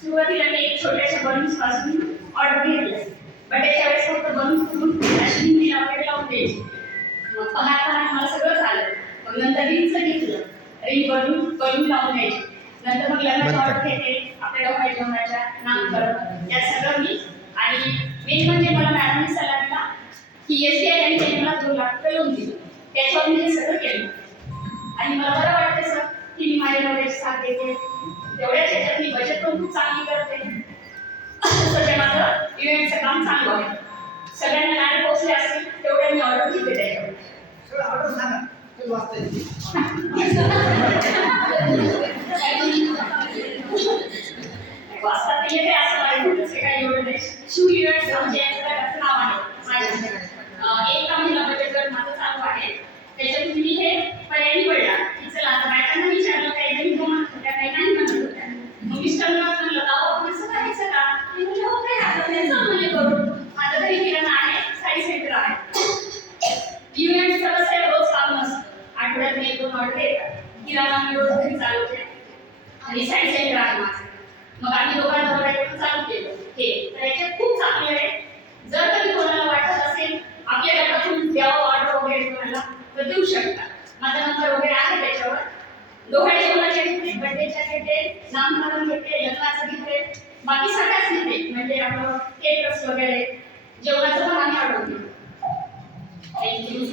सुरुवातीला मी एक छोट्याशा बलून्स पासून ऑर्डर घेतलं. बड्डेच्या वेळेस फक्त बलून्स कुठून अशी हिंदी वगैरे लावून द्यायची. मग पाहता मला सगळं झालं. मग नंतर रिंगचं घेतलं. रिंग बलून लावून द्यायची. नंतर मग लग्नाची ऑर्डर घेते. आपल्या डोहाळे जेवणाच्या नामकरण या सगळं मी. आणि मेन म्हणजे मला मॅडमने सल्ला दिला की SBI बँकेने मला 2 लाख रुपये लोन दिलं. त्याच्यावर मी हे सगळं केलं. आणि मला बरं वाटतं सर की मी माझ्या नवऱ्याची साथ देते. तेवढ्याच ह्याच्यात मी बचत पण खूप चांगली करते. सध्या माझं इव्हेंटचं काम चांगलं आहे. सगळ्यांना गाणे पोचले असतील तेवढ्या मी ऑर्डर घेते त्याच्यावर. ऑर्डर सांगा ते वाचता येईल. वाचता ते येते असं माझ्या काही एवढं नाही. शिव इव्हेंट्स आमच्या याचं नाव आहे माझ्या. एक महिला बचत गट माझं चालू आहे. त्याच्यातून मी हे पर्याय निवडला की चला आता बायकांना विचारलं काही जणी हो म्हणत होत्या काही नाही म्हणत होत्या. मग मिस्टरला म्हणलं गाव असं करायचं का? मी म्हणलं हो काय आता त्याचं म्हणजे करू. माझं घरी किराणा आहे, साडी सेंटर आहे. इव्हेंटचं कसं आहे रोज काम नसतं. आठवड्यात 1-2 ऑर्डर येतात. किराणा मी रोज घरी चालवते आणि साडी सेंटर आहे माझं. मग आम्ही दोघांबरोबर चालू केलं हे. तर याच्यात खूप चांगलं आहे. जर कधी कोणाला वाटत असेल आपल्या गटातून द्यावं ऑर्डर वगैरे कोणाला तर देऊ शकता. माझा नंबर वगैरे आहे त्याच्यावर. डोहाळे जेवणाचे घेते, बड्डेच्या घेते, नामकरण घेते, लग्नाचं घेते, बाकी सगळ्याच घेते. म्हणजे आपलं केटर्स वगैरे जेवणाचं पण आम्ही ऑर्डर घेतो. थँक्यू.